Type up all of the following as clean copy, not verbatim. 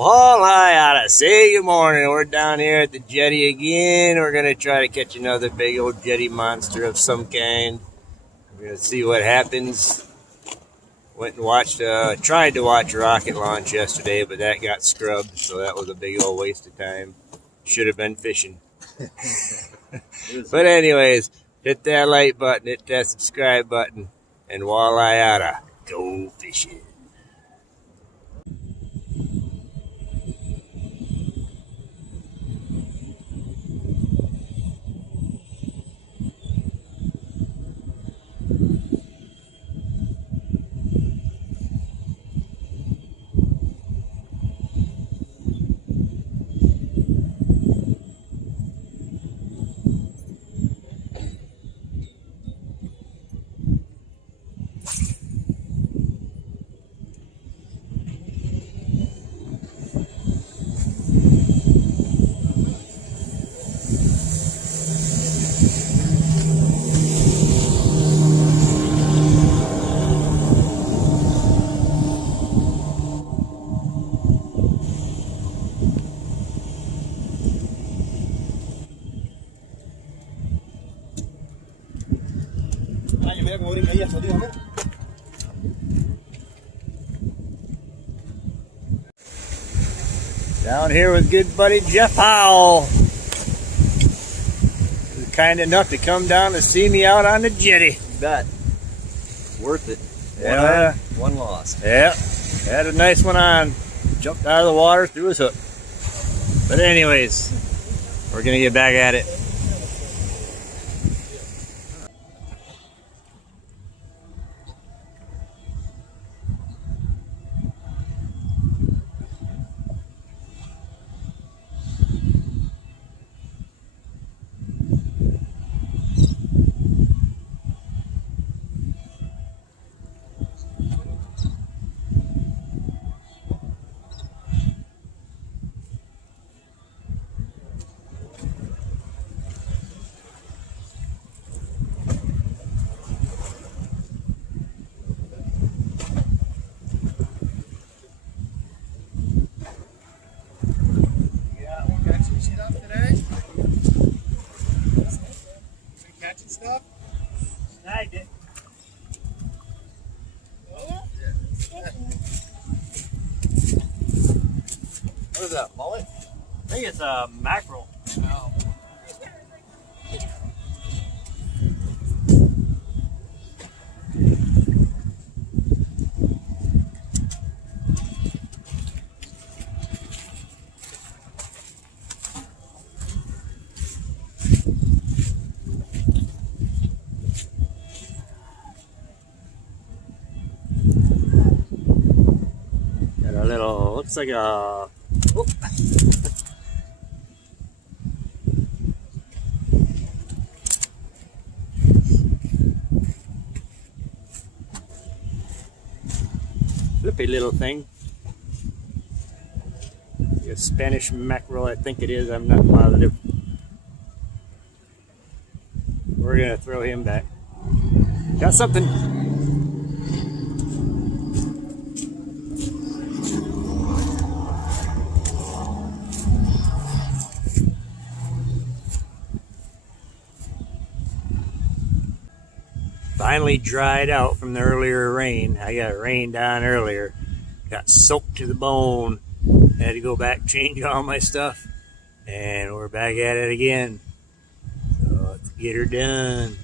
Walleyeotta, say good morning. We're down here at the jetty again. We're going to try to catch another big old jetty monster of some kind. We're going to see what happens. Went and watched, tried to watch a rocket launch yesterday, but that got scrubbed, so that was a big old waste of time. Should have been fishing. But anyways, hit that like button, hit that subscribe button, and Walleyeotta, go fishing. Down here with good buddy Jeff Howell. He was kind enough to come down to see me out on the jetty. You bet. Worth it. Yeah. One lost. Yeah. Had a nice one on. Jumped out of the water, threw his hook. But anyways, we're going to get back at it. Stuff? Snagged it. What is that, mullet? I think it's a mackerel. No. Got a little, looks like a, oh. Flippy little thing. A Spanish mackerel, I think it is. I'm not positive. We're gonna throw him back. Got something. Finally dried out from the earlier rain. I got rained on earlier. Got soaked to the bone. Had to go back, change all my stuff. And we're back at it again. So let's get her done.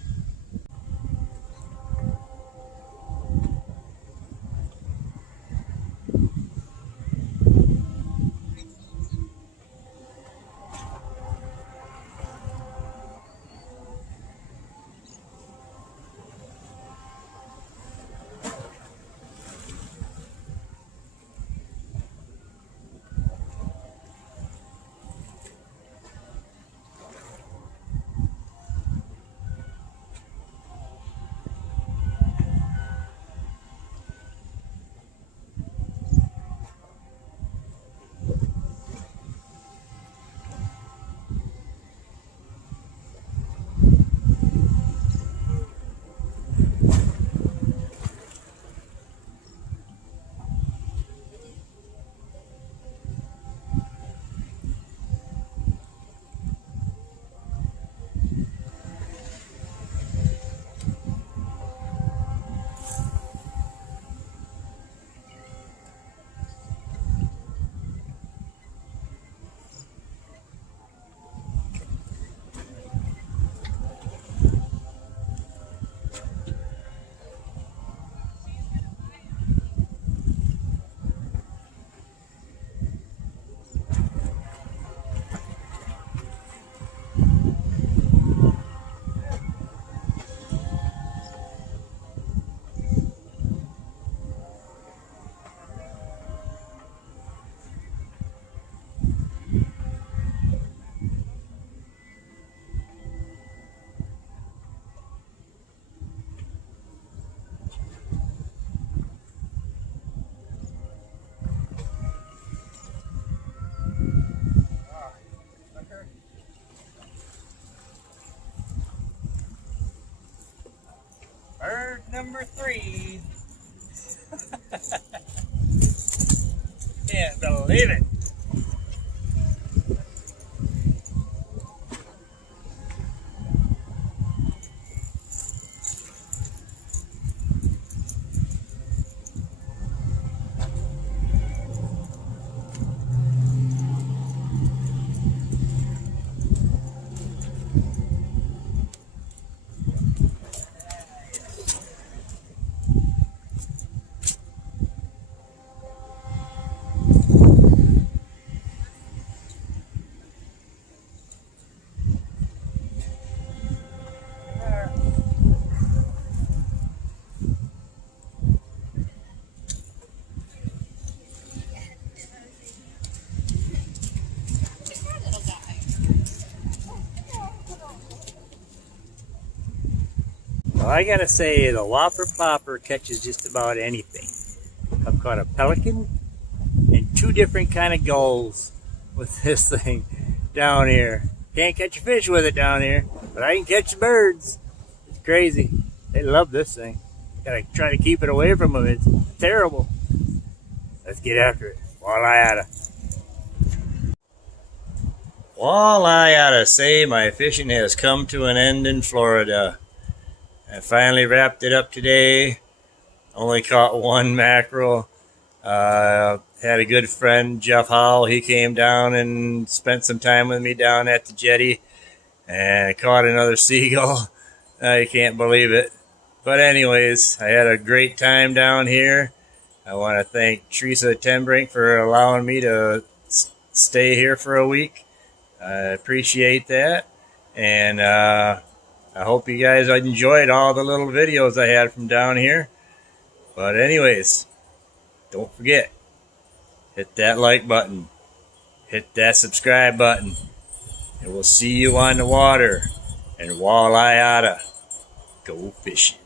number 3. Can't believe it. Well, I gotta say, the whopper popper catches just about anything. I've caught a pelican and 2 different kind of gulls with this thing down here. Can't catch a fish with it down here, but I can catch birds. It's crazy. They love this thing. Gotta try to keep it away from them. It's terrible. Let's get after it. Walleyeotta. Walleyeotta, say my fishing has come to an end in Florida. I finally wrapped it up today. Only caught 1 mackerel. Had a good friend, Jeff Howell. He came down and spent some time with me down at the jetty and caught another seagull. I can't believe it. But anyways, I had a great time down here. I want to thank Teresa Tenbrink for allowing me to stay here for a week. I appreciate that. And I hope you guys enjoyed all the little videos I had from down here. But anyways, don't forget, hit that like button, hit that subscribe button, and we'll see you on the water. And Walleyeotta, go fishing.